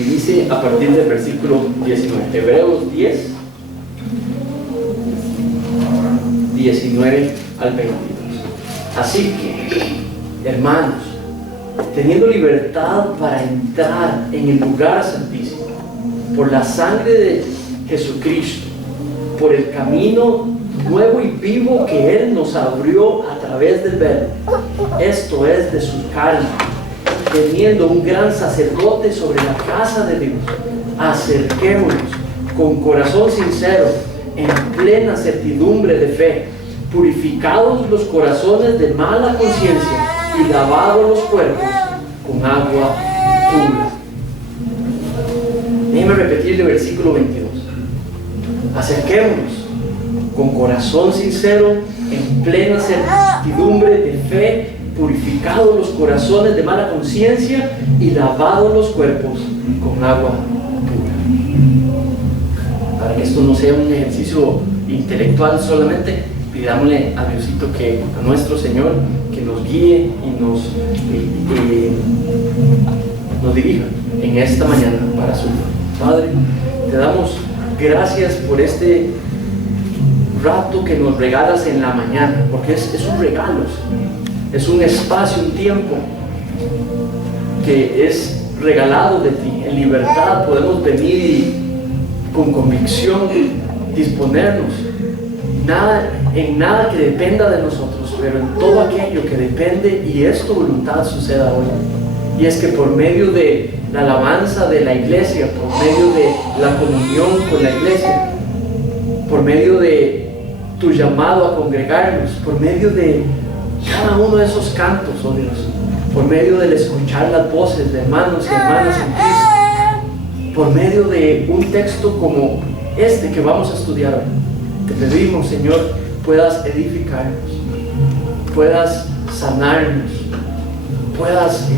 y dice a partir del versículo 19, Hebreos 10, 19 al 22. Así que, hermanos, teniendo libertad para entrar en el lugar santísimo, por la sangre de Jesucristo, por el camino nuevo y vivo que Él nos abrió a través del Verbo, esto es de su carne, teniendo un gran sacerdote sobre la casa de Dios, acerquémonos con corazón sincero, en plena certidumbre de fe, purificados los corazones de mala conciencia y lavados los cuerpos con agua pura. Déjeme repetir el versículo 22. Acerquémonos con corazón sincero, en plena certidumbre de fe, purificados los corazones de mala conciencia y lavados los cuerpos con agua pura. Para que esto no sea un ejercicio intelectual solamente, pidámosle a Diosito a nuestro Señor, que nos guíe y nos dirija en esta mañana para su Padre. Te damos gracias por este rato que nos regalas en la mañana, porque es un regalo, es un espacio, un tiempo que es regalado de ti. En libertad podemos venir y con convicción disponernos, en nada que dependa de nosotros, pero en todo aquello que depende y es tu voluntad suceda hoy. Y es que por medio de la alabanza de la iglesia, por medio de la comunión con la iglesia, por medio de tu llamado a congregarnos, por medio de cada uno de esos cantos, oh Dios, por medio del escuchar las voces de hermanos y hermanas en Cristo, por medio de un texto como este que vamos a estudiar hoy, te pedimos, Señor, puedas edificarnos, puedas sanarnos, puedas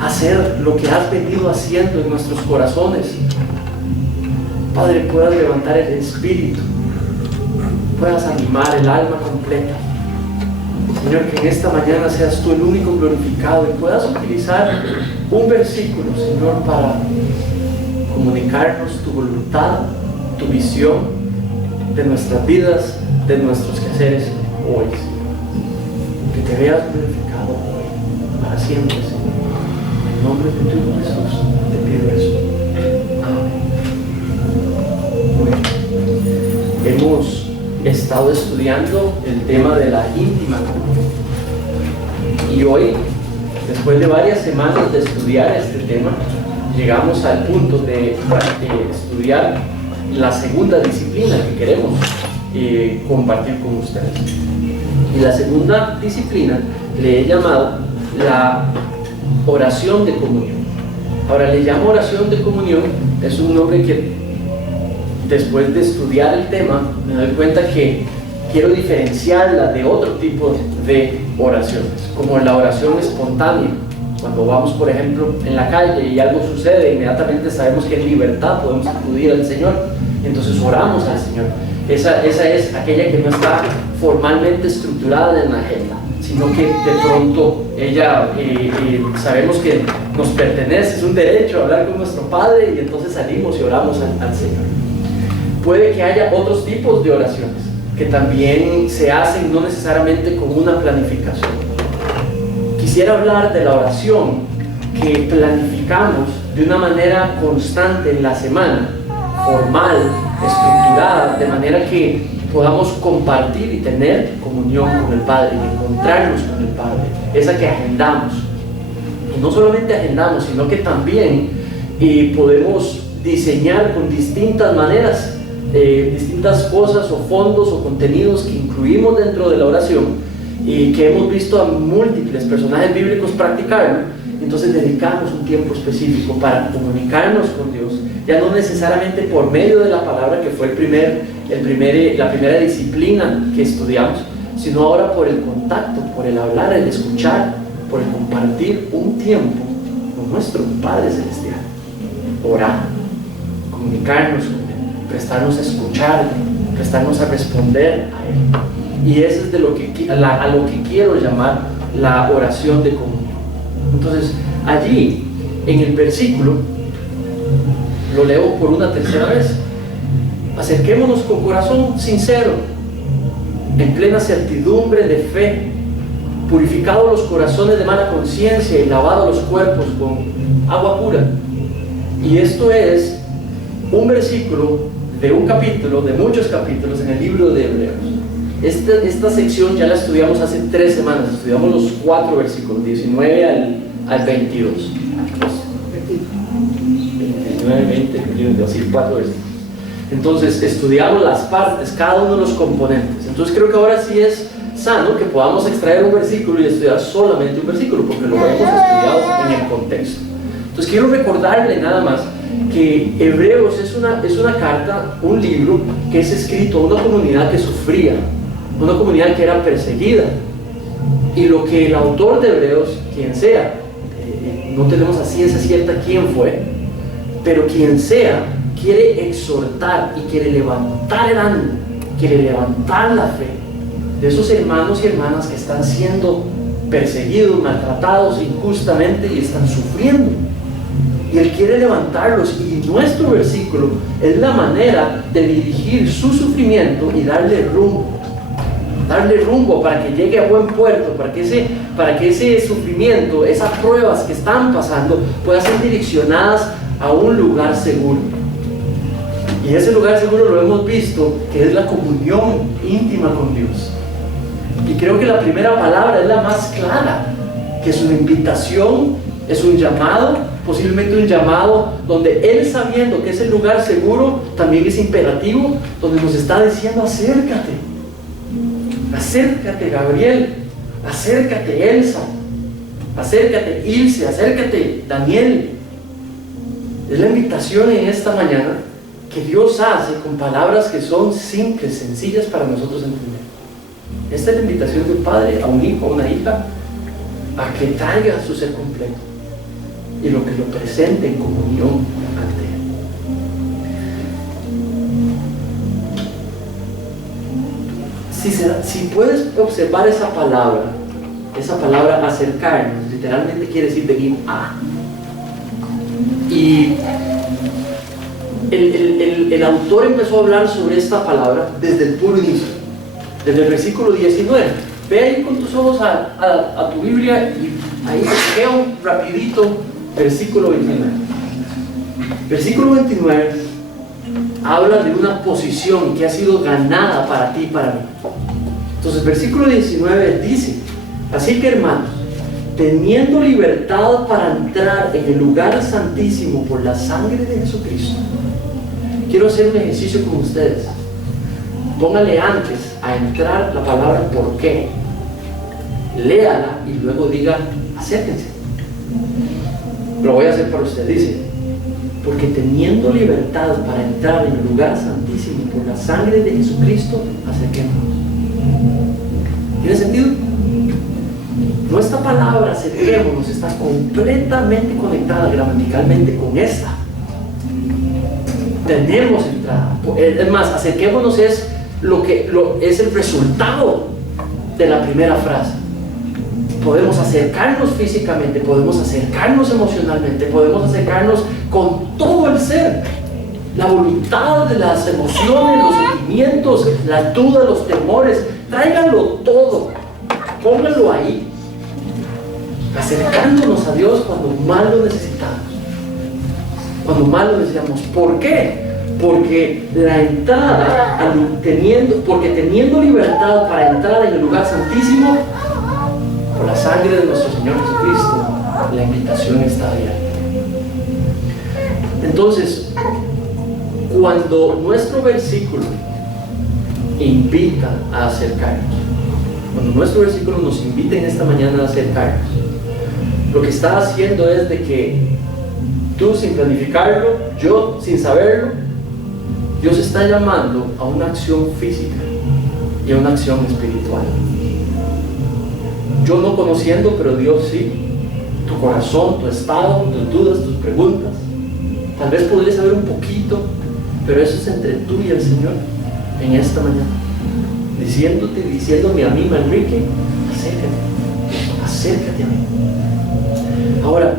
hacer lo que has venido haciendo en nuestros corazones. Padre, puedas levantar el espíritu, puedas animar el alma completa. Señor, que en esta mañana seas tú el único glorificado y puedas utilizar un versículo, Señor, para comunicarnos tu voluntad, tu visión de nuestras vidas, de nuestros quehaceres hoy, Señor. Que te veas glorificado hoy, para siempre, Señor. En el nombre de tu Hijo Jesús, te pido eso. Amén. Bueno, hemos estado estudiando el tema de la íntima comunión. Y hoy, después de varias semanas de estudiar este tema, llegamos al punto de estudiar la segunda disciplina que queremos compartir con ustedes. Y la segunda disciplina le he llamado la oración de comunión. Ahora, le llamo oración de comunión, es un nombre que después de estudiar el tema me doy cuenta que quiero diferenciarla de otro tipo de oraciones, como la oración espontánea. Cuando vamos, por ejemplo, en la calle y algo sucede, inmediatamente sabemos que en libertad podemos acudir al Señor, entonces oramos al Señor. Esa es aquella que no está formalmente estructurada en la agenda, sino que de pronto ella sabemos que nos pertenece, es un derecho hablar con nuestro Padre y entonces salimos y oramos al Señor. Puede que haya otros tipos de oraciones que también se hacen no necesariamente con una planificación. Quisiera hablar de la oración que planificamos de una manera constante en la semana, formal, estructurada, de manera que podamos compartir y tener comunión con el Padre y encontrarnos con el Padre, esa que agendamos. Y no solamente agendamos, sino que también podemos diseñar con distintas maneras, distintas cosas o fondos o contenidos que incluimos dentro de la oración y que hemos visto a múltiples personajes bíblicos practicarlo. Entonces dedicamos un tiempo específico para comunicarnos con Dios, ya no necesariamente por medio de la palabra, que fue la primera disciplina que estudiamos, sino ahora por el contacto, por el hablar, el escuchar, por el compartir un tiempo con nuestro Padre Celestial, orar, comunicarnos con Él, prestarnos a escuchar, prestarnos a responder a Él. Y eso es a lo que quiero llamar la oración de comunión. Entonces, allí, en el versículo, Lo leo por una tercera vez. Acerquémonos con corazón sincero, en plena certidumbre de fe, purificados los corazones de mala conciencia y lavados los cuerpos con agua pura. Y esto es un versículo de un capítulo, de muchos capítulos en el libro de Hebreos. Esta sección ya la estudiamos hace 3 semanas, estudiamos los 4 versículos, 19 al 22. 19, 20, 22, sí, 4 versículos. Entonces estudiamos las partes, cada uno de los componentes. Entonces creo que ahora sí es sano que podamos extraer un versículo y estudiar solamente un versículo, porque lo hemos estudiado en el contexto. Entonces quiero recordarle nada más que Hebreos es una carta, un libro que es escrito a una comunidad que sufría, una comunidad que era perseguida, y lo que el autor de Hebreos, quien sea, no tenemos a ciencia cierta quién fue, pero quien sea, quiere exhortar y quiere levantar el ánimo, quiere levantar la fe de esos hermanos y hermanas que están siendo perseguidos, maltratados injustamente y están sufriendo. Y Él quiere levantarlos, y nuestro versículo es la manera de dirigir su sufrimiento y darle rumbo para que llegue a buen puerto, para que ese sufrimiento, esas pruebas que están pasando puedan ser direccionadas a un lugar seguro. Y ese lugar seguro lo hemos visto, que es la comunión íntima con Dios. Y creo que la primera palabra es la más clara, que es una invitación, es un llamado, posiblemente un llamado donde Él, sabiendo que es el lugar seguro, también es imperativo, donde nos está diciendo: acércate, acércate Gabriel, acércate Elsa, acércate Ilse, acércate Daniel. Es la invitación en esta mañana que Dios hace con palabras que son simples, sencillas para nosotros entender. Esta es la invitación de un padre a un hijo, a una hija, a que traiga su ser completo y lo que lo presente en comunión ante Él. Si puedes observar esa palabra acercarnos, literalmente quiere decir venir a. Y el autor empezó a hablar sobre esta palabra desde el puro inicio, desde el versículo 19. Ve ahí con tus ojos a tu Biblia y ahí leo rapidito versículo 29. Versículo 29 habla de una posición que ha sido ganada para ti y para mí. Entonces versículo 19 dice: así que, hermanos, teniendo libertad para entrar en el lugar santísimo por la sangre de Jesucristo. Quiero hacer un ejercicio con ustedes. Póngale antes a entrar la palabra ¿por qué? Léala y luego diga: acérquense. Lo voy a hacer para usted. Dice: porque teniendo libertad para entrar en el lugar santísimo por la sangre de Jesucristo, acerquémonos. ¿Tiene sentido? Nuestra palabra acerquémonos está completamente conectada gramaticalmente con esta. Tenemos entrada. Es más, acerquémonos es es el resultado de la primera frase. Podemos acercarnos físicamente, podemos acercarnos emocionalmente, podemos acercarnos con todo el ser. La voluntad, las emociones, los sentimientos, las dudas, los temores, tráiganlo todo, pónganlo ahí, acercándonos a Dios cuando más lo necesitamos, cuando más lo necesitamos. ¿Por qué? Porque la entrada, teniendo libertad para entrar en el lugar santísimo, por la sangre de nuestro Señor Jesucristo, la invitación está abierta. Entonces, cuando nuestro versículo invita a acercarnos, cuando nuestro versículo nos invita en esta mañana a acercarnos, lo que está haciendo es de que tú, sin planificarlo, yo sin saberlo, Dios está llamando a una acción física y a una acción espiritual. Yo no conociendo, pero Dios sí. Tu corazón, tu estado, tus dudas, tus preguntas. Tal vez podrías saber un poquito, pero eso es entre tú y el Señor en esta mañana. Diciéndome a mí, Manrique, acércate a mí. Ahora,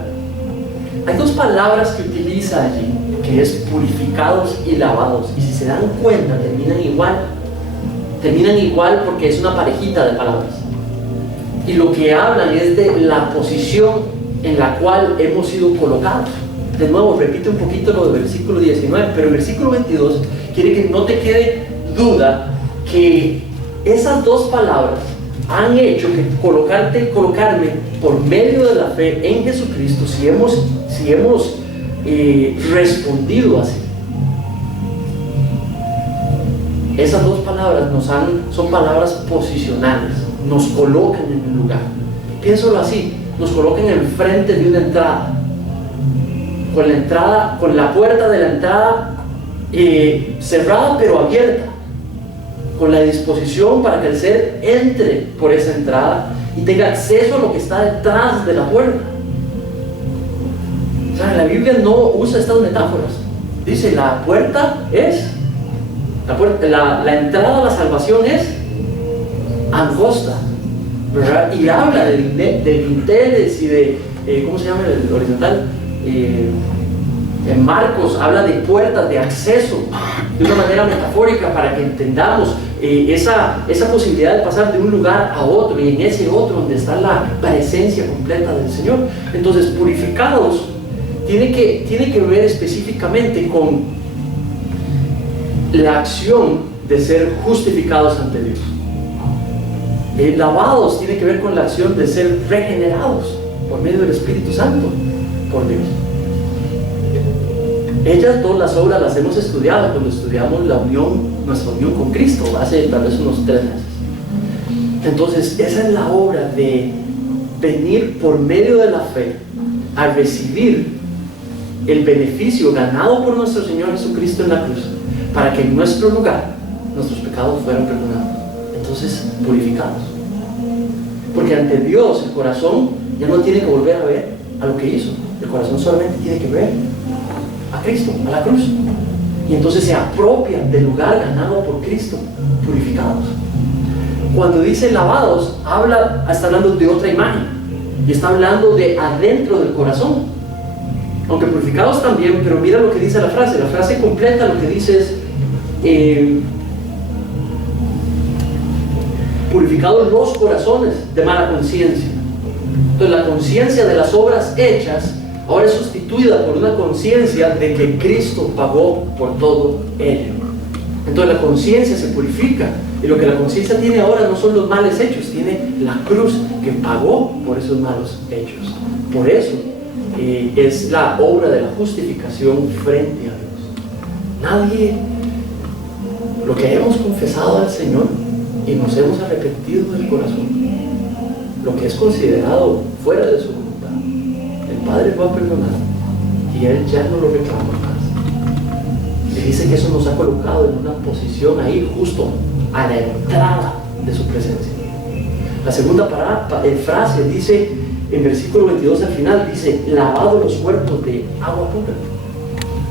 Hay dos palabras que utiliza allí, que es purificados y lavados. Y si se dan cuenta, terminan igual. Terminan igual porque es una parejita de palabras. Y lo que hablan es de la posición en la cual hemos sido colocados. De nuevo, repite un poquito lo del versículo 19, pero el versículo 22 quiere que no te quede duda que esas dos palabras han hecho que colocarme por medio de la fe en Jesucristo, si hemos respondido así. Esas dos palabras son palabras posicionales, nos colocan en el lugar. Piénsalo así, nos colocan enfrente de una entrada, con la puerta de la entrada cerrada pero abierta, con la disposición para que el ser entre por esa entrada y tenga acceso a lo que está detrás de la puerta. O sea, la Biblia no usa estas metáforas. Dice, la entrada a la salvación es angosta, ¿verdad? Y habla de dinteles y de, ¿cómo se llama el horizontal? En Marcos habla de puertas de acceso de una manera metafórica para que entendamos esa posibilidad de pasar de un lugar a otro, y en ese otro donde está la presencia completa del Señor. Entonces, purificados tiene que ver específicamente con la acción de ser justificados ante Dios. Lavados tiene que ver con la acción de ser regenerados por medio del Espíritu Santo por Dios. Ellas dos, las obras, las hemos estudiado cuando estudiamos nuestra unión con Cristo hace tal vez unos 3 meses. Entonces, esa es la obra de venir por medio de la fe a recibir el beneficio ganado por nuestro Señor Jesucristo en la cruz, para que en nuestro lugar nuestros pecados fueran perdonados. Entonces, purificados. Porque ante Dios el corazón ya no tiene que volver a ver a lo que hizo. El corazón solamente tiene que ver a Cristo, a la cruz. Y entonces se apropian del lugar ganado por Cristo, purificados. Cuando dice lavados, está hablando de otra imagen. Y está hablando de adentro del corazón. Aunque purificados también, pero mira lo que dice la frase. La frase completa lo que dice es purificados los corazones de mala conciencia. Entonces la conciencia de las obras hechas ahora es sustituida por una conciencia de que Cristo pagó por todo ello. Entonces la conciencia se purifica, y lo que la conciencia tiene ahora no son los males hechos, tiene la cruz que pagó por esos malos hechos. Por eso es la obra de la justificación frente a Dios. Lo que hemos confesado al Señor y nos hemos arrepentido del corazón, lo que es considerado fuera de su voluntad, el Padre lo ha perdonado y Él ya no lo reclama más. Le dice que eso nos ha colocado en una posición ahí justo a la entrada de su presencia. La segunda frase dice en versículo 22 al final, dice lavado los cuerpos de agua pura.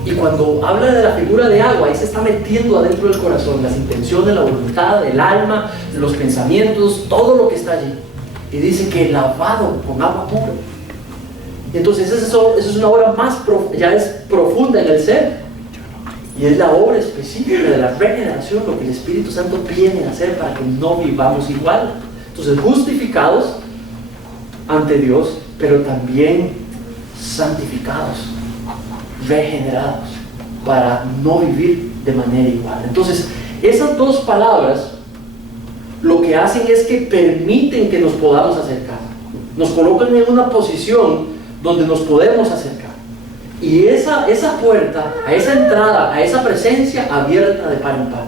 Y cuando habla de la figura de agua, ahí se está metiendo adentro del corazón las intenciones, la voluntad, el alma, los pensamientos, todo lo que está allí. Y dice que lavado con agua pura. Y entonces eso es una obra ya es profunda en el ser. Y es la obra específica de la regeneración, lo que el Espíritu Santo viene a hacer para que no vivamos igual. Entonces, justificados ante Dios, pero también santificados, regenerados, para no vivir de manera igual. Entonces, esas dos palabras lo que hacen es que permiten que nos podamos acercar, nos colocan en una posición donde nos podemos acercar, y esa puerta, a esa entrada, a esa presencia abierta de par en par.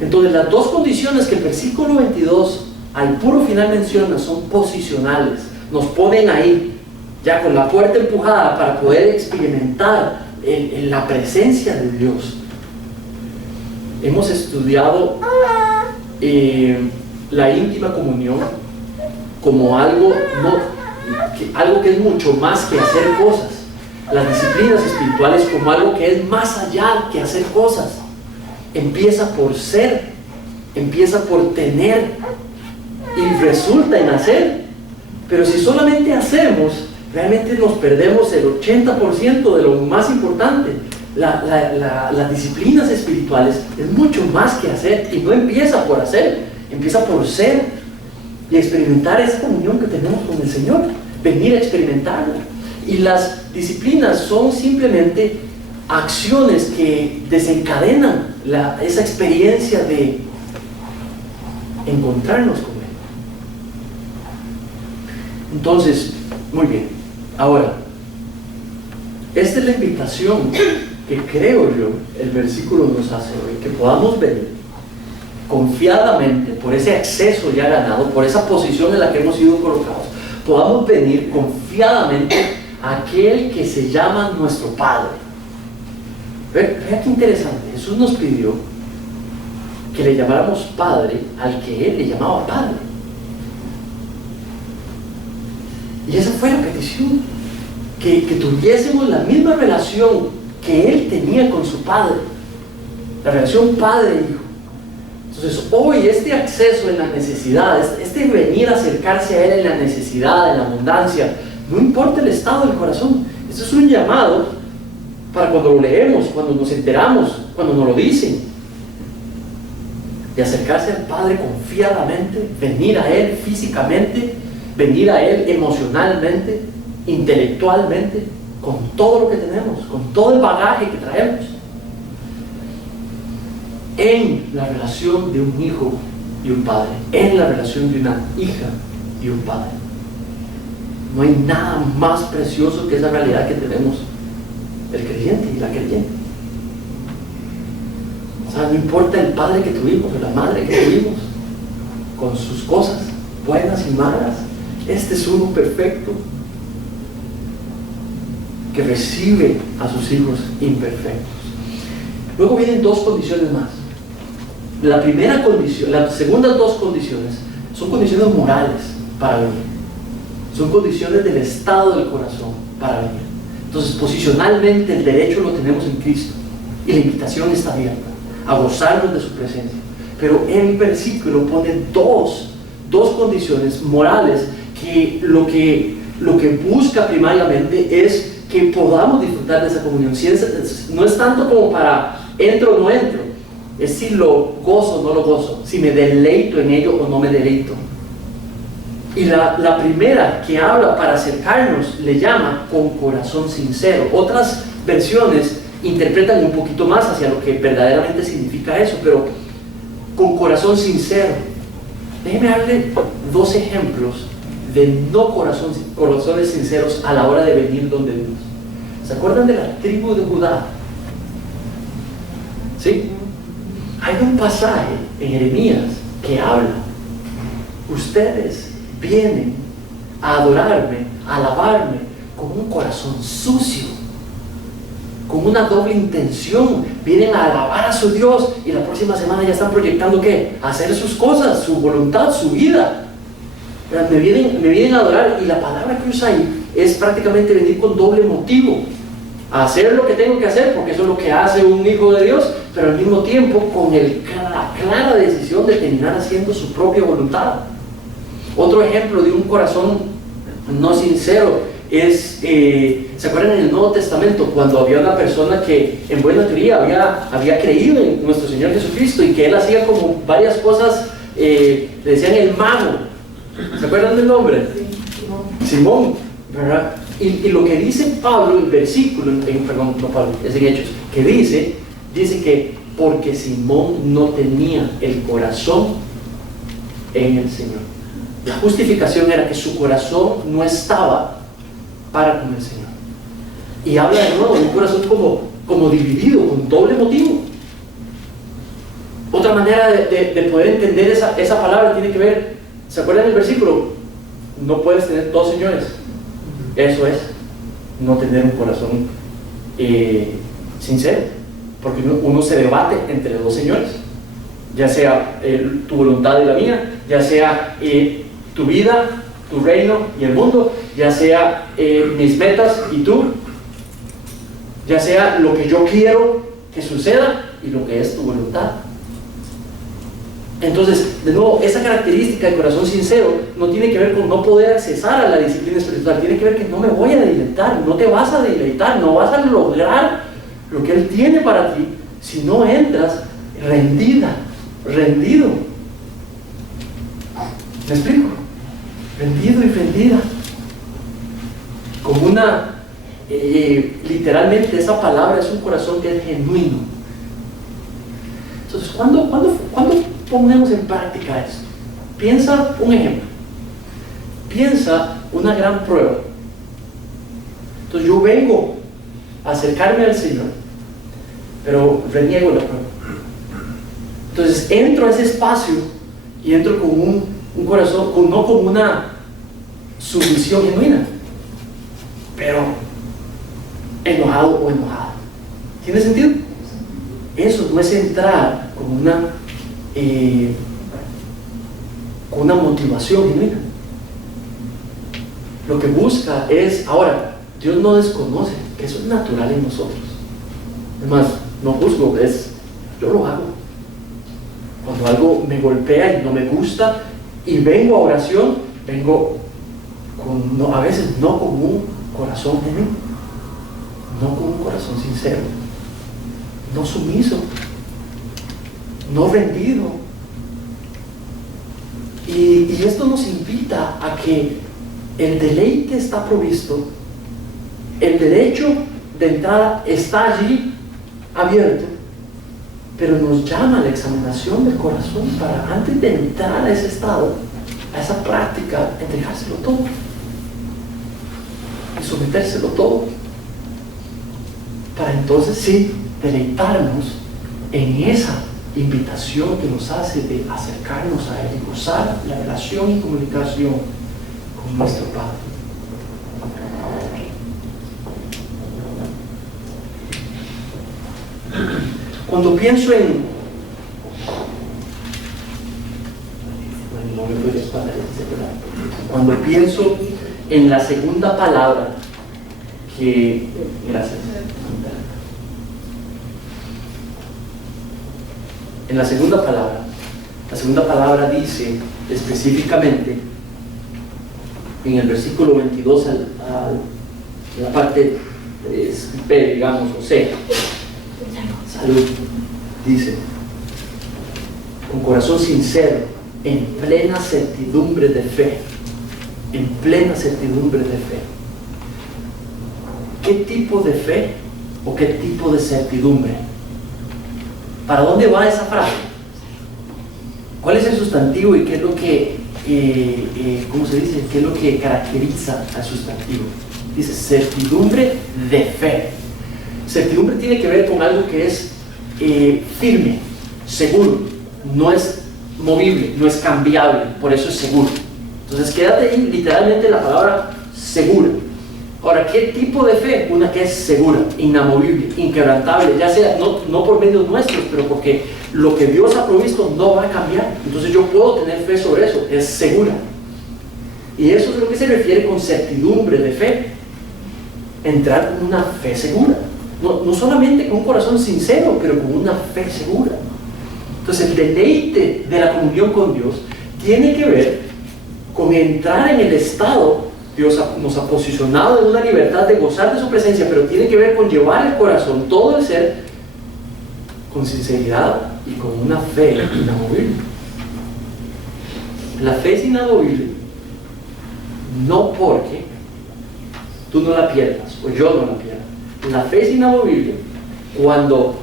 Entonces, las dos condiciones que el versículo 22 al puro final menciona son posicionales, nos ponen ahí ya con la puerta empujada para poder experimentar la presencia de Dios. Hemos estudiado la íntima comunión como algo que es mucho más que hacer cosas, las disciplinas espirituales como algo que es más allá que hacer cosas. Empieza por ser, empieza por tener y resulta en hacer. Pero si solamente hacemos, realmente nos perdemos el 80% de lo más importante. Las disciplinas espirituales es mucho más que hacer, y no empieza por hacer, empieza por ser y experimentar esa comunión que tenemos con el Señor, venir a experimentarla. Y las disciplinas son simplemente acciones que desencadenan esa experiencia de encontrarnos con Él. Entonces, muy bien, ahora, esta es la invitación que creo yo el versículo nos hace hoy, que podamos venir confiadamente por ese acceso ya ganado, por esa posición en la que hemos sido colocados, podamos venir confiadamente a aquel que se llama nuestro Padre. Vea qué interesante, Jesús nos pidió que le llamáramos Padre al que Él le llamaba Padre. Y esa fue la petición, que tuviésemos la misma relación que Él tenía con su Padre, la relación Padre-Hijo. Entonces hoy este acceso en la necesidad, este venir a acercarse a Él en la necesidad, en la abundancia, no importa el estado del corazón, eso es un llamado para cuando lo leemos, cuando nos enteramos, cuando nos lo dicen, de acercarse al Padre confiadamente, venir a Él físicamente, venir a Él emocionalmente, intelectualmente, con todo lo que tenemos, con todo el bagaje que traemos, en la relación de un hijo y un padre, en la relación de una hija y un padre. No hay nada más precioso que esa realidad que tenemos el creyente y la creyente. O sea, no importa el padre que tuvimos o la madre que tuvimos, con sus cosas buenas y malas, este es uno perfecto que recibe a sus hijos imperfectos. Luego vienen dos condiciones más. La primera condición, las segundas dos condiciones son condiciones morales para venir. Son condiciones del estado del corazón para venir. Entonces, posicionalmente el derecho lo tenemos en Cristo y la invitación está abierta a gozarnos de su presencia. Pero el versículo pone dos condiciones morales que lo que busca primariamente es que podamos disfrutar de esa comunión. No es tanto como para entro o no entro, es si lo gozo o no lo gozo, si me deleito en ello o no me deleito. Y la primera que habla para acercarnos le llama con corazón sincero. Otras versiones interpretan un poquito más hacia lo que verdaderamente significa eso, pero con corazón sincero. Déjeme darle dos ejemplos de no corazones sinceros a la hora de venir donde Dios. ¿Se acuerdan de la tribu de Judá? ¿Sí? Hay un pasaje en Jeremías que habla: ustedes vienen a adorarme, a alabarme con un corazón sucio, con una doble intención. Vienen a alabar a su Dios y la próxima semana ya están proyectando ¿qué? Hacer sus cosas, su voluntad, su vida. Me vienen a adorar, y la palabra que usa ahí es prácticamente venir con doble motivo, a hacer lo que tengo que hacer, porque eso es lo que hace un hijo de Dios, pero al mismo tiempo con la clara decisión de terminar haciendo su propia voluntad. Otro ejemplo de un corazón no sincero es, ¿se acuerdan en el Nuevo Testamento cuando había una persona que en buena teoría había creído en nuestro Señor Jesucristo y que él hacía como varias cosas, le decían el mago? ¿Se acuerdan del nombre? Simón, ¿verdad? Y lo que dice Pablo, el versículo, perdón, no Pablo, es en Hechos, que dice que porque Simón no tenía el corazón en el Señor. La justificación era que su corazón no estaba para con el Señor. Y habla de nuevo de un corazón como dividido, con doble motivo. Otra manera de poder entender esa palabra tiene que ver, ¿se acuerdan del versículo? No puedes tener dos señores. Eso es no tener un corazón sincero, porque uno se debate entre los dos señores, ya sea tu voluntad y la mía, ya sea tu vida, tu reino y el mundo, ya sea mis metas y tú, ya sea lo que yo quiero que suceda y lo que es tu voluntad. Entonces, de nuevo, esa característica de corazón sincero no tiene que ver con no poder accesar a la disciplina espiritual, tiene que ver que no me voy a deleitar, no te vas a deleitar, no vas a lograr lo que Él tiene para ti si no entras rendido. ¿Me explico? Rendido y rendida. Como literalmente esa palabra es un corazón que es genuino. Entonces, ¿cuándo ponemos en práctica esto? Piensa un ejemplo. Piensa una gran prueba. Entonces yo vengo a acercarme al Señor, pero reniego la prueba. Entonces entro a ese espacio y entro con un corazón, no con una sumisión genuina, pero enojado o enojada. ¿Tiene sentido? Eso no es entrar con una motivación genuina. Lo que busca es, ahora, Dios no desconoce que eso es natural en nosotros. Además, no juzgo, yo lo hago. Cuando algo me golpea y no me gusta y vengo a oración, vengo a veces no con un corazón genuino, no con un corazón sincero, no sumiso, no rendido. Y esto nos invita a que el deleite está provisto, el derecho de entrada está allí abierto, pero nos llama a la examinación del corazón para, antes de entrar a ese estado, a esa práctica, entregárselo todo y sometérselo todo, para entonces sí deleitarnos en esa invitación que nos hace de acercarnos a Él y gozar la relación y comunicación con nuestro Padre. Cuando pienso en la segunda palabra gracias. En la segunda palabra dice específicamente en el versículo 22 la parte B, digamos, o C, salud, dice, con corazón sincero, en plena certidumbre de fe. En plena certidumbre de fe. ¿Qué tipo de fe o qué tipo de certidumbre? ¿Para dónde va esa frase? ¿Cuál es el sustantivo y qué es lo que, ¿cómo se dice? ¿Qué es lo que caracteriza al sustantivo? Dice certidumbre de fe. Certidumbre tiene que ver con algo que es firme, seguro, no es movible, no es cambiable, por eso es seguro. Entonces quédate ahí, literalmente la palabra segura. Ahora, ¿qué tipo de fe? Una que es segura, inamovible, inquebrantable, ya sea no por medios nuestros, pero porque lo que Dios ha provisto no va a cambiar. Entonces yo puedo tener fe sobre eso, es segura. Y eso es lo que se refiere con certidumbre de fe. Entrar con una fe segura. No solamente con un corazón sincero, pero con una fe segura. Entonces el deleite de la comunión con Dios tiene que ver con entrar en el estado. Dios nos ha posicionado en una libertad de gozar de su presencia, pero tiene que ver con llevar el corazón, todo el ser, con sinceridad y con una fe inamovible. La fe es inamovible no porque tú no la pierdas o yo no la pierda. La fe es inamovible cuando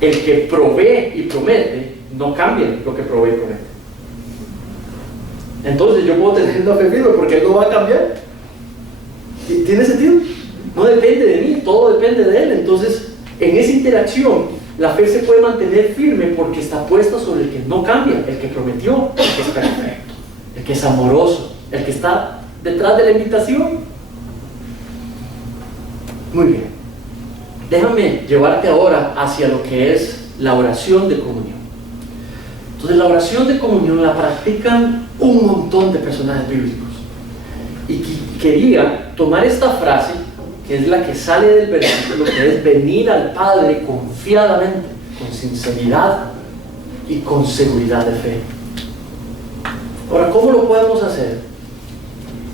el que provee y promete no cambia lo que provee y promete. Entonces yo puedo tener una fe firme porque Él no va a cambiar. ¿Tiene sentido? No depende de mí, todo depende de Él. Entonces, en esa interacción, la fe se puede mantener firme porque está puesta sobre el que no cambia, el que prometió, el que es perfecto, el que es amoroso, el que está detrás de la invitación. Muy bien. Déjame llevarte ahora hacia lo que es la oración de comunión. Entonces, la oración de comunión la practican un montón de personajes bíblicos. Y quería tomar esta frase, que es la que sale del versículo, que es venir al Padre confiadamente, con sinceridad y con seguridad de fe. Ahora, ¿cómo lo podemos hacer?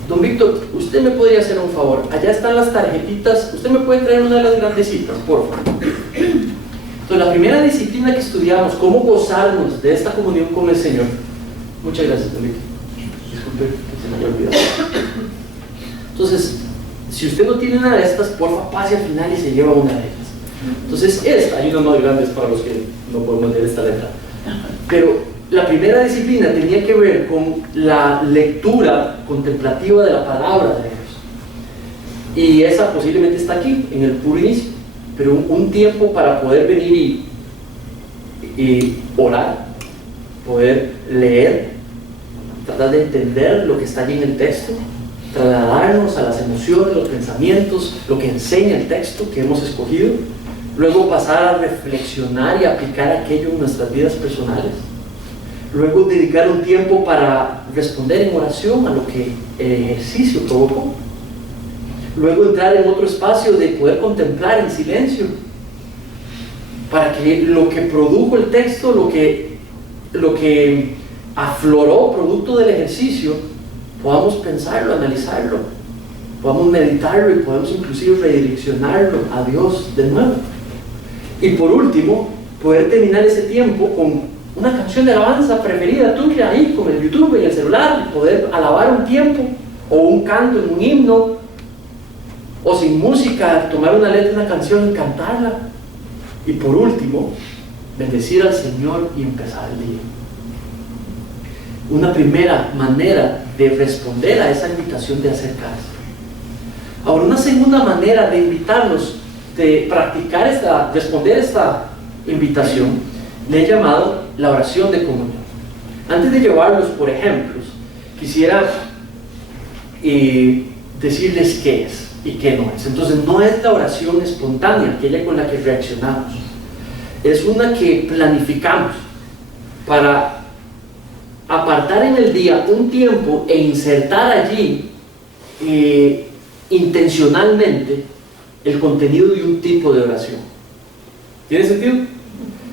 Don Víctor, usted me podría hacer un favor. Allá están las tarjetitas. Usted me puede traer una de las grandecitas, por favor. Entonces, la primera disciplina que estudiamos, cómo gozarnos de esta comunión con el Señor. Muchas gracias, Don Víctor. Disculpe que se me haya olvidado. Entonces, si usted no tiene una de estas, por favor, pase al final y se lleva una de ellas. Entonces, hay unas más grandes para los que no podemos leer esta letra. Pero la primera disciplina tenía que ver con la lectura contemplativa de la palabra de Dios. Y esa posiblemente está aquí, en el puro inicio. Pero un tiempo para poder venir y orar, poder leer, tratar de entender lo que está allí en el texto, trasladarnos a las emociones, los pensamientos, lo que enseña el texto que hemos escogido, luego pasar a reflexionar y aplicar aquello en nuestras vidas personales, luego dedicar un tiempo para responder en oración a lo que el ejercicio provocó, luego entrar en otro espacio de poder contemplar en silencio, para que lo que produjo el texto, lo que afloró producto del ejercicio, podamos pensarlo, analizarlo, podamos meditarlo y podamos inclusive redireccionarlo a Dios de nuevo. Y por último, poder terminar ese tiempo con una canción de alabanza preferida tuya ahí con el YouTube en el celular, y poder alabar un tiempo, o un canto en un himno, o sin música, tomar una letra de una canción y cantarla. Y por último, bendecir al Señor y empezar el día. Una primera manera de responder a esa invitación de acercarse. Ahora, una segunda manera de invitarnos, de practicar responder esta invitación, le he llamado la oración de comunión. Antes de llevarlos por ejemplos, quisiera decirles qué es y qué no es. Entonces, no es la oración espontánea, aquella con la que reaccionamos. Es una que planificamos para apartar en el día un tiempo e insertar allí intencionalmente el contenido de un tipo de oración. ¿Tiene sentido?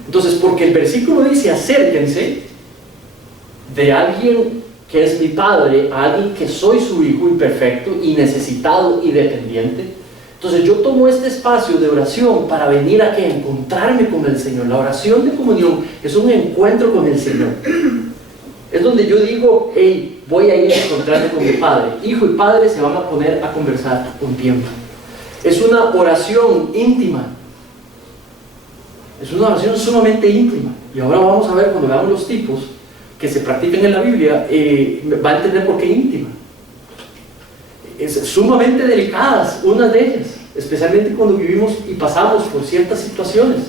Entonces, porque el versículo dice: acérquense de alguien que es mi padre a alguien que soy su hijo imperfecto y necesitado y dependiente. Entonces yo tomo este espacio de oración para venir a encontrarme con el Señor. La oración de comunión es un encuentro con el Señor. Es donde yo digo: hey, voy a ir a encontrarme con mi Padre. Hijo y Padre se van a poner a conversar un tiempo. Es una oración íntima. Es una oración sumamente íntima. Y ahora vamos a ver, cuando veamos los tipos que se practican en la Biblia, va a entender por qué íntima. Es sumamente delicadas, unas de ellas, especialmente cuando vivimos y pasamos por ciertas situaciones.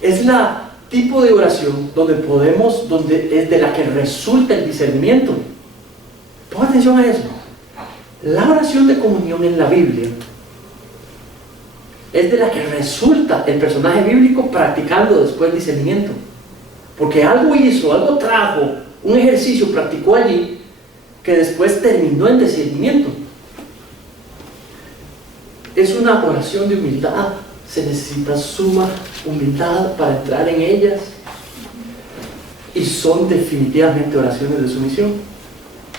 Es la tipo de oración donde es de la que resulta el discernimiento. Pon atención a eso. La oración de comunión en la Biblia es de la que resulta el personaje bíblico practicando después el discernimiento, porque algo hizo, algo trajo, un ejercicio practicó allí que después terminó en discernimiento. Es una oración de humildad. Se necesita suma humildad para entrar en ellas, y son definitivamente oraciones de sumisión.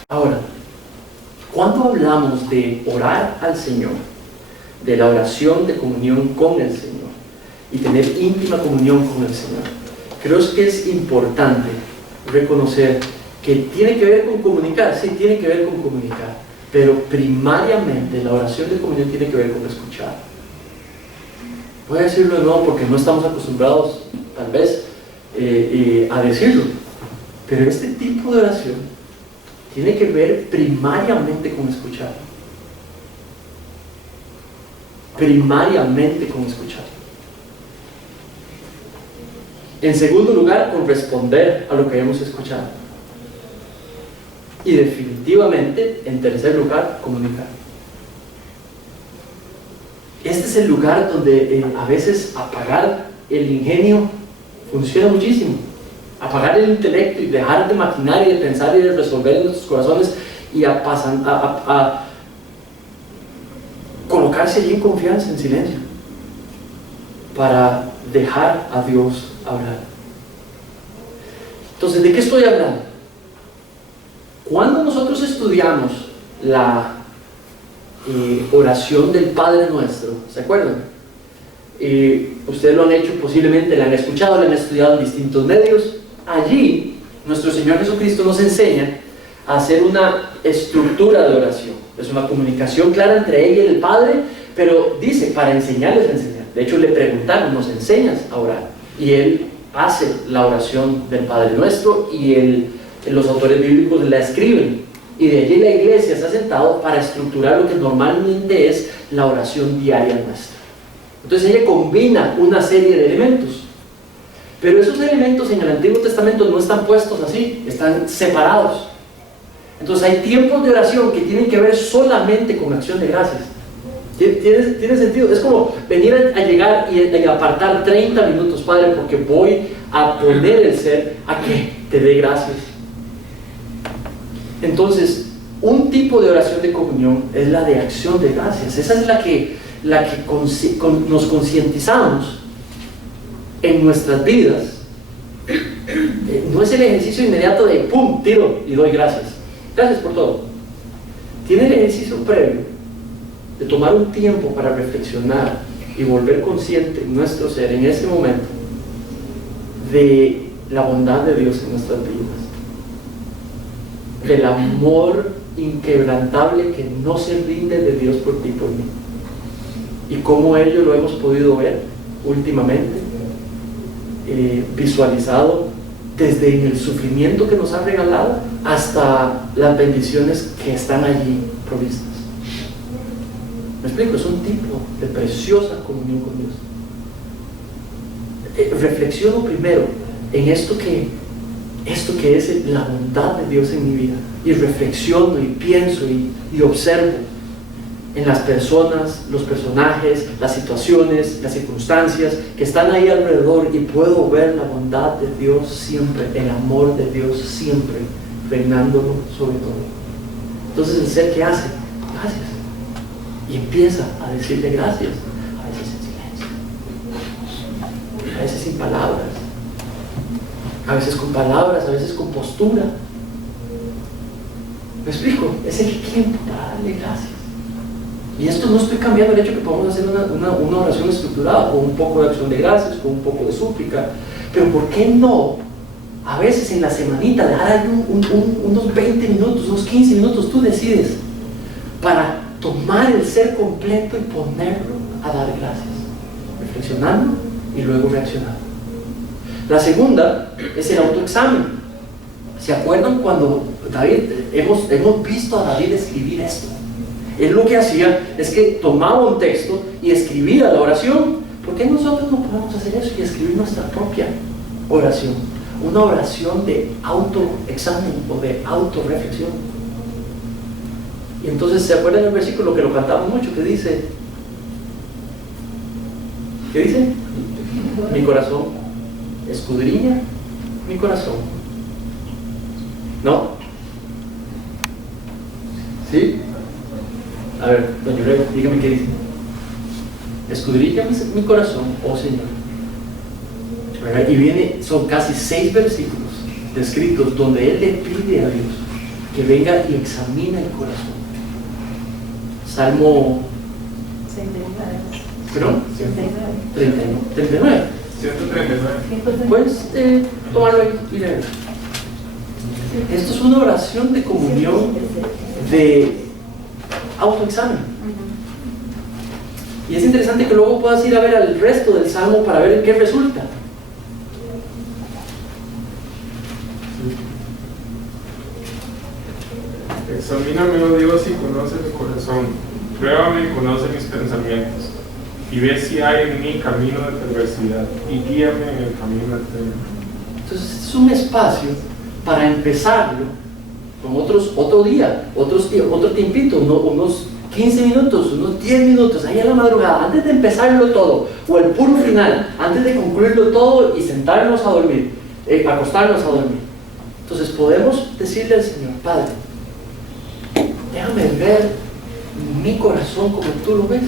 Ahora, cuando hablamos de orar al Señor, de la oración de comunión con el Señor y tener íntima comunión con el Señor, creo que es importante reconocer que tiene que ver con comunicar. Sí, tiene que ver con comunicar, pero primariamente la oración de comunión tiene que ver con escuchar. Voy a decirlo de nuevo porque no estamos acostumbrados tal vez a decirlo, pero este tipo de oración tiene que ver primariamente con escuchar. Primariamente con escuchar. En segundo lugar, con responder a lo que hemos escuchado. Y definitivamente, en tercer lugar, comunicar. Este es el lugar donde a veces apagar el ingenio funciona muchísimo. Apagar el intelecto y dejar de maquinar y de pensar y de resolver en nuestros corazones, y a colocarse allí en confianza, en silencio, para dejar a Dios hablar. Entonces, ¿de qué estoy hablando? Cuando nosotros estudiamos la oración del Padre Nuestro, ¿se acuerdan? Ustedes lo han hecho, posiblemente la han escuchado, la han estudiado en distintos medios. Allí nuestro Señor Jesucristo nos enseña a hacer una estructura de oración. Es una comunicación clara entre ella y el Padre, pero dice, para enseñarles a enseñar. De hecho le preguntaron, ¿nos enseñas a orar? Y Él hace la oración del Padre Nuestro y los autores bíblicos la escriben. Y de allí la iglesia se ha sentado para estructurar lo que normalmente es la oración diaria nuestra. Entonces ella combina una serie de elementos, pero esos elementos en el Antiguo Testamento no están puestos así, están separados. Entonces hay tiempos de oración que tienen que ver solamente con acción de gracias. ¿Tiene sentido? Es como venir a llegar y apartar 30 minutos, Padre, porque voy a poner el ser a que te dé gracias. Entonces, un tipo de oración de comunión es la de acción de gracias. Esa es la que nos concientizamos en nuestras vidas. No es el ejercicio inmediato de pum, tiro y doy gracias. Gracias por todo. Tiene el ejercicio previo de tomar un tiempo para reflexionar y volver consciente en nuestro ser, en ese momento, de la bondad de Dios en nuestras vidas, del amor inquebrantable que no se rinde de Dios por ti y por mí, y cómo ello lo hemos podido ver últimamente, visualizado desde en el sufrimiento que nos ha regalado hasta las bendiciones que están allí provistas. ¿Me explico? Es un tipo de preciosa comunión con Dios. Reflexiono primero en esto que es la bondad de Dios en mi vida, y reflexiono y pienso y observo en las personas, los personajes, las situaciones, las circunstancias que están ahí alrededor, y puedo ver la bondad de Dios siempre, el amor de Dios siempre reinándolo sobre todo. Entonces el ser que hace, gracias, y empieza a decirle gracias, a veces en silencio, a veces sin palabras, a veces con palabras, a veces con postura. ¿Me explico? Es el tiempo para darle gracias. Y esto no estoy cambiando el hecho que podamos hacer una oración estructurada con un poco de acción de gracias, con un poco de súplica, pero ¿por qué no? A veces en la semanita dejar ahí unos 20 minutos, unos 15 minutos, tú decides, para tomar el ser completo y ponerlo a dar gracias, reflexionando y luego reaccionando. La segunda es el autoexamen. ¿Se acuerdan cuando David, hemos visto a David escribir esto? Él lo que hacía es que tomaba un texto y escribía la oración. ¿Por qué nosotros no podemos hacer eso y escribir nuestra propia oración? Una oración de autoexamen o de autorreflexión. Y entonces, ¿se acuerdan del versículo que lo cantamos mucho? Que dice, ¿qué dice? Mi corazón escudriña mi corazón. ¿No? ¿Sí? A ver, don Yurego, dígame qué dice. Escudriña mi corazón, oh Señor. Y son casi 6 versículos descritos donde él le pide a Dios que venga y examine el corazón. Salmo 39. 139. Puedes tomarlo ahí y leerlo. Esto es una oración de comunión, de autoexamen. Y es interesante que luego puedas ir a ver al resto del salmo para ver en qué resulta. Examíname, oh Dios, y conoce mi corazón. Pruébame y conoce mis pensamientos. Y ve si hay en mí camino de perversidad. Y guíame en el camino eterno. Entonces, este es un espacio para empezarlo con otro día, otro tiempito, unos 15 minutos, unos 10 minutos, ahí a la madrugada, antes de empezarlo todo, o el puro final, antes de concluirlo todo y sentarnos a dormir, acostarnos a dormir. Entonces podemos decirle al Señor, Padre, déjame ver mi corazón como tú lo ves.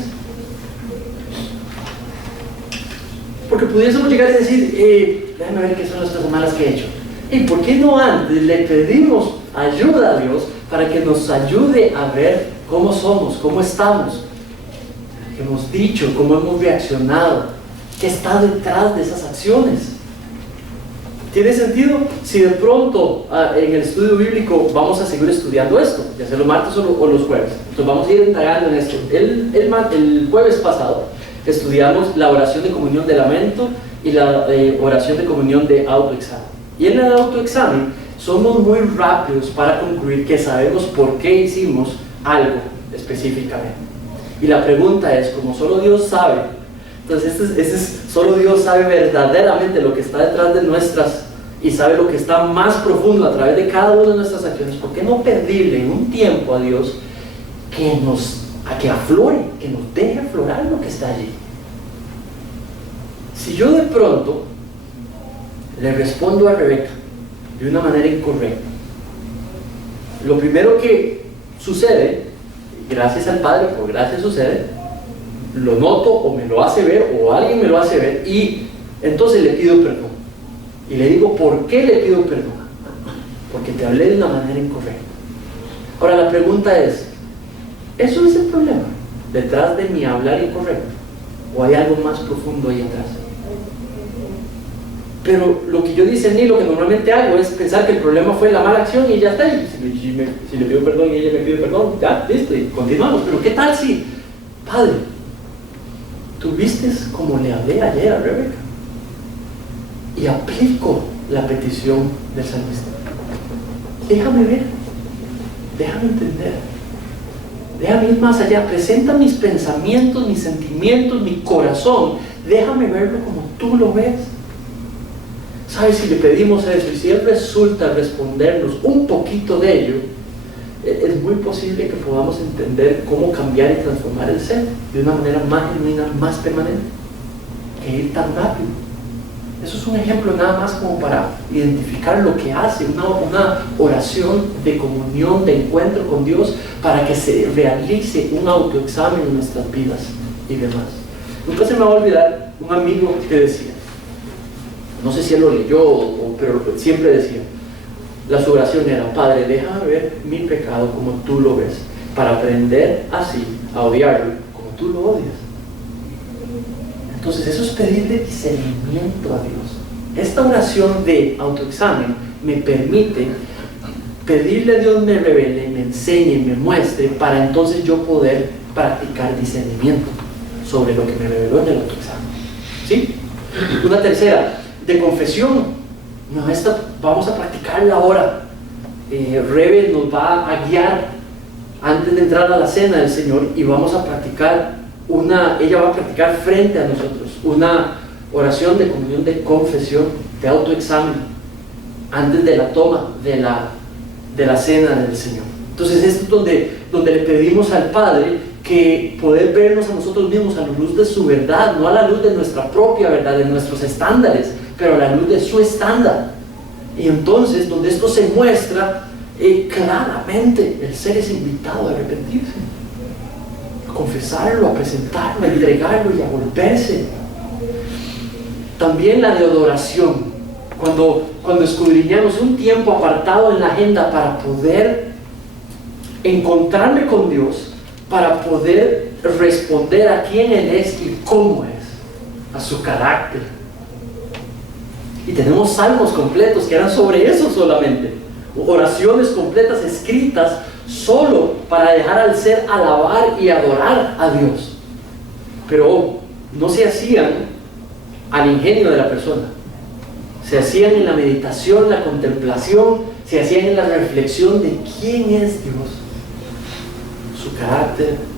Porque pudiésemos llegar a decir, déjame ver qué son las cosas malas que he hecho. ¿Y por qué no antes le pedimos ayuda a Dios para que nos ayude a ver cómo somos, cómo estamos, qué hemos dicho, cómo hemos reaccionado, qué está detrás de esas acciones. ¿Tiene sentido? Si de pronto en el estudio bíblico vamos a seguir estudiando esto, ya sea los martes o los jueves, entonces vamos a ir indagando en esto. El jueves pasado estudiamos la oración de comunión de lamento y la oración de comunión de autoexamen. Y en el autoexamen somos muy rápidos para concluir que sabemos por qué hicimos algo específicamente. Y la pregunta es, como solo Dios sabe, entonces solo Dios sabe verdaderamente lo que está detrás de nuestras y sabe lo que está más profundo a través de cada una de nuestras acciones. ¿Por qué no pedirle un tiempo a Dios que aflore, que nos deje aflorar lo que está allí? Si yo de pronto le respondo a Rebeca de una manera incorrecta, lo primero que sucede, gracias al Padre, por gracia sucede, lo noto o me lo hace ver o alguien me lo hace ver y entonces le pido perdón. Y le digo, ¿por qué le pido perdón? Porque te hablé de una manera incorrecta. Ahora la pregunta es, ¿eso es el problema detrás de mi hablar incorrecto? ¿O hay algo más profundo ahí atrás? Pero lo que yo discerní, lo que normalmente hago es pensar que el problema fue la mala acción y ya está. Si le pido perdón y ella me pide perdón, ya, listo, y continuamos. Pero ¿qué tal si, Padre, tú vistes como le hablé ayer a Rebeca? Y aplico la petición del salmista. Déjame ver, déjame entender, déjame ir más allá, presenta mis pensamientos, mis sentimientos, mi corazón, déjame verlo como tú lo ves. ¿Sabes? Si le pedimos eso y si Él resulta respondernos un poquito de ello, es muy posible que podamos entender cómo cambiar y transformar el ser de una manera más genuina, más permanente, que ir tan rápido. Eso es un ejemplo nada más como para identificar lo que hace una oración de comunión, de encuentro con Dios, para que se realice un autoexamen en nuestras vidas y demás. Nunca se me va a olvidar un amigo que decía, no sé si él lo leyó, pero siempre decía, su oración era, Padre, déjame ver mi pecado como tú lo ves, para aprender así a odiarlo como tú lo odias. Entonces eso es pedirle discernimiento a Dios. Esta oración de autoexamen me permite pedirle a Dios me revele, me enseñe, me muestre, para entonces yo poder practicar discernimiento sobre lo que me reveló en el autoexamen. ¿Sí? Una tercera, de confesión. No, esta vamos a practicarla ahora. Rebe nos va a guiar antes de entrar a la cena del Señor y vamos a practicar ella va a practicar frente a nosotros una oración de comunión, de confesión, de autoexamen antes de la toma de la cena del Señor. Entonces esto es donde le pedimos al Padre que poder vernos a nosotros mismos a la luz de su verdad, no a la luz de nuestra propia verdad, de nuestros estándares, pero a la luz de su estándar. Y entonces donde esto se muestra claramente, el ser es invitado a arrepentirse, a confesarlo, a presentarlo, a entregarlo y a volverse. También la de adoración, cuando escudriñamos un tiempo apartado en la agenda para poder encontrarme con Dios, para poder responder a quién Él es y cómo es, a su carácter. Y tenemos salmos completos que eran sobre eso solamente, oraciones completas escritas solo para dejar al ser alabar y adorar a Dios, pero no se hacían al ingenio de la persona, se hacían en la meditación, la contemplación, se hacían en la reflexión de quién es Dios, su carácter.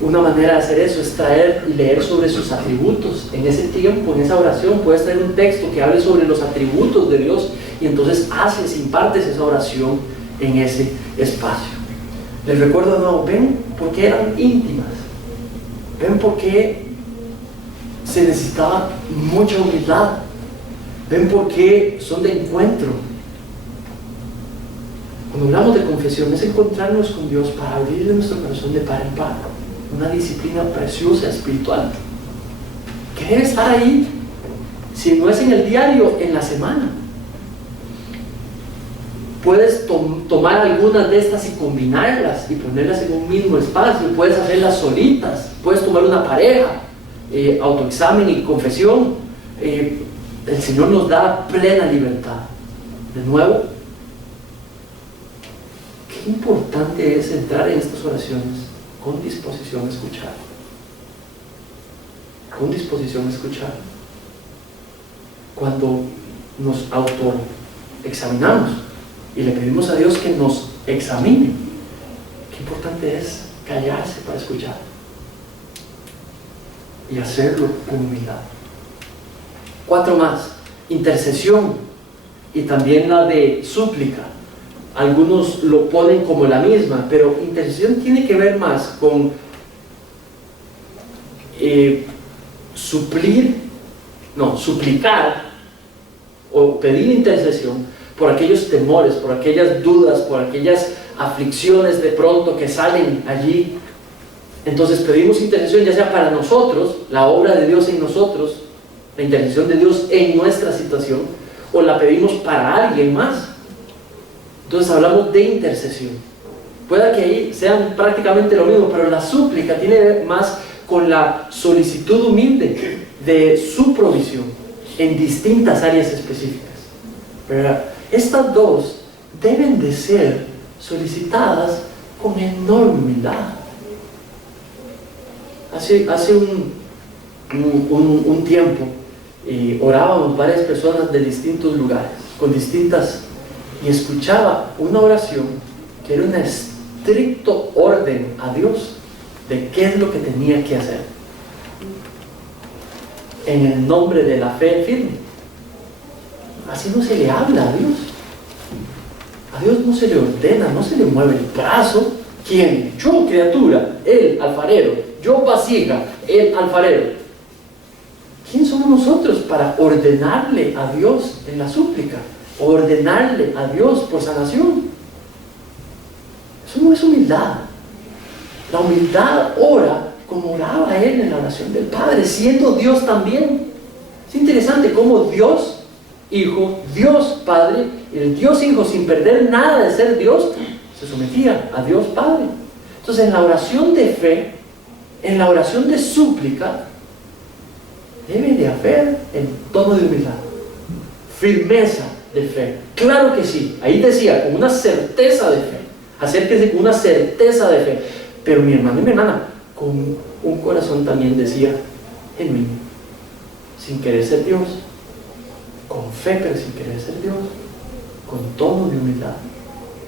Una manera de hacer eso es traer y leer sobre sus atributos. En ese tiempo, en esa oración, puedes traer un texto que hable sobre los atributos de Dios y entonces impartes esa oración en ese espacio. Les recuerdo de nuevo, ven por qué eran íntimas, ven por qué se necesitaba mucha humildad, ven por qué son de encuentro. Cuando hablamos de confesión es encontrarnos con Dios para abrirle nuestro corazón de par en par, una disciplina preciosa espiritual que debe estar ahí, si no es en el diario, en la semana. Puedes tomar algunas de estas y combinarlas y ponerlas en un mismo espacio. Puedes hacerlas solitas. Puedes tomar una pareja, autoexamen y confesión. El Señor nos da plena libertad. De nuevo, qué importante es entrar en estas oraciones con disposición a escuchar. Con disposición a escuchar. Cuando nos autoexaminamos y le pedimos a Dios que nos examine, qué importante es callarse para escuchar y hacerlo con humildad. 4 más: intercesión y también la de súplica. Algunos lo ponen como la misma, pero intercesión tiene que ver más con suplicar o pedir intercesión por aquellos temores, por aquellas dudas, por aquellas aflicciones de pronto que salen allí. Entonces pedimos intercesión ya sea para nosotros, la obra de Dios en nosotros, la intercesión de Dios en nuestra situación, o la pedimos para alguien más. Entonces hablamos de intercesión. Puede que ahí sean prácticamente lo mismo, pero la súplica tiene que ver más con la solicitud humilde de su provisión en distintas áreas específicas. Pero estas dos deben de ser solicitadas con enorme humildad. Hace un tiempo orábamos varias personas de distintos lugares, con distintas, y escuchaba una oración que era un estricto orden a Dios de qué es lo que tenía que hacer en el nombre de la fe firme. Así no se le habla a Dios. A Dios no se le ordena, no se le mueve el brazo. ¿Quién? Yo, criatura, el alfarero. Yo, vasija, el alfarero. ¿Quién somos nosotros para ordenarle a Dios en la súplica? Ordenarle a Dios por sanación. Eso no es humildad. La humildad ora como oraba él en la oración del Padre, siendo Dios también. Es interesante cómo Dios Hijo, Dios Padre, el Dios Hijo, sin perder nada de ser Dios, se sometía a Dios Padre. Entonces, en la oración de fe, en la oración de súplica, debe de haber el tono de humildad, firmeza de fe. Claro que sí, ahí decía, con una certeza de fe. Acérquese con una certeza de fe. Pero mi hermano y mi hermana, con un corazón también decía, en mí, sin querer ser Dios, con fe pero sin querer ser Dios, con tono de humildad,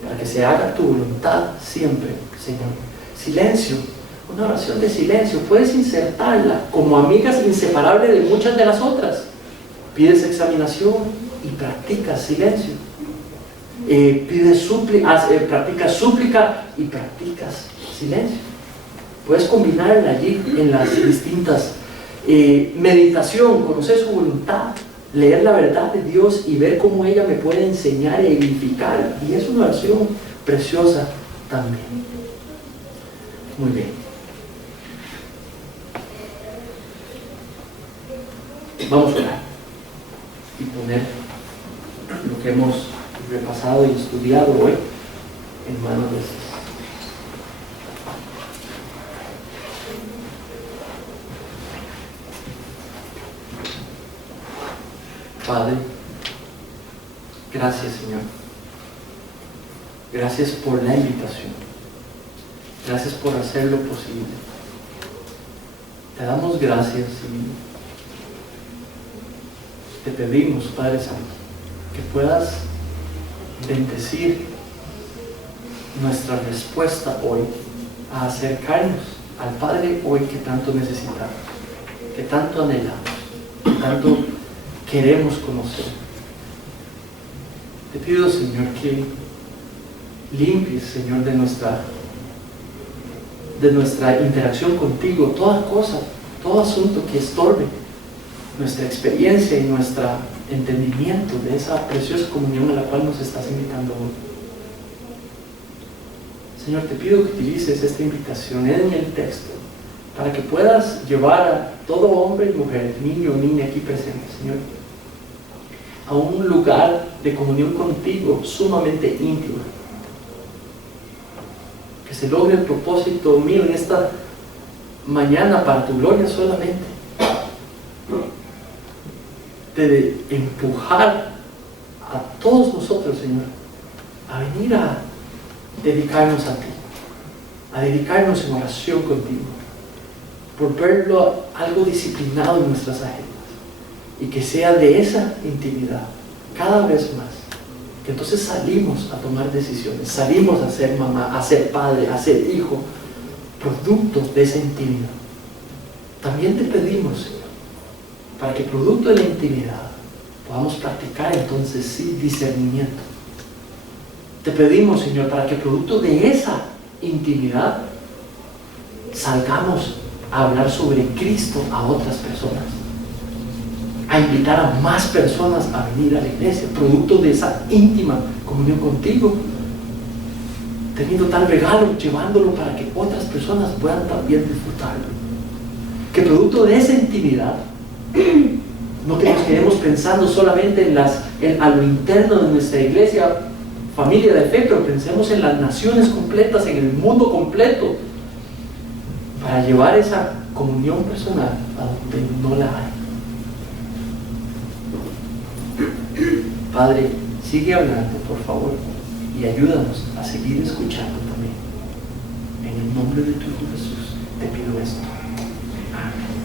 para que se haga tu voluntad siempre, Señor. Silencio, una oración de silencio, puedes insertarla como amigas inseparables de muchas de las otras. Pides examinación y practicas silencio. Practicas súplica y practicas silencio. Puedes combinarla allí en las distintas meditación, conocer su voluntad, leer la verdad de Dios y ver cómo ella me puede enseñar e edificar, y es una oración preciosa también. Muy bien, vamos a orar y poner lo que hemos repasado y estudiado hoy en manos de Dios. Padre, gracias, Señor. Gracias por la invitación. Gracias por hacer lo posible. Te damos gracias y te pedimos, Padre Santo, que puedas bendecir nuestra respuesta hoy a acercarnos al Padre hoy que tanto necesitamos, que tanto anhelamos, que tanto queremos conocer. Te pido, Señor, que limpies, Señor, de nuestra interacción contigo toda cosa, todo asunto que estorbe nuestra experiencia y nuestro entendimiento de esa preciosa comunión a la cual nos estás invitando hoy. Señor, te pido que utilices esta invitación en el texto para que puedas llevar a todo hombre y mujer, niño o niña aquí presente, Señor, a un lugar de comunión contigo sumamente íntimo. Que se logre el propósito mío en esta mañana para tu gloria solamente. De empujar a todos nosotros, Señor, a venir a dedicarnos a ti, a dedicarnos en oración contigo, por verlo algo disciplinado en nuestras agendas, y que sea de esa intimidad cada vez más, que entonces salimos a tomar decisiones, salimos a ser mamá, a ser padre, a ser hijo, producto de esa intimidad. También te pedimos, Señor, para que producto de la intimidad podamos practicar entonces sí discernimiento. Te pedimos, Señor, para que producto de esa intimidad salgamos a hablar sobre Cristo a otras personas, a invitar a más personas a venir a la iglesia, producto de esa íntima comunión contigo, teniendo tal regalo, llevándolo para que otras personas puedan también disfrutarlo. Que producto de esa intimidad, no que nos quedemos pensando solamente a lo interno de nuestra iglesia, familia de fe, pero pensemos en las naciones completas, en el mundo completo, para llevar esa comunión personal a donde no la hay. Padre, sigue hablando, por favor, y ayúdanos a seguir escuchando también. En el nombre de tu Hijo Jesús, te pido esto. Amén.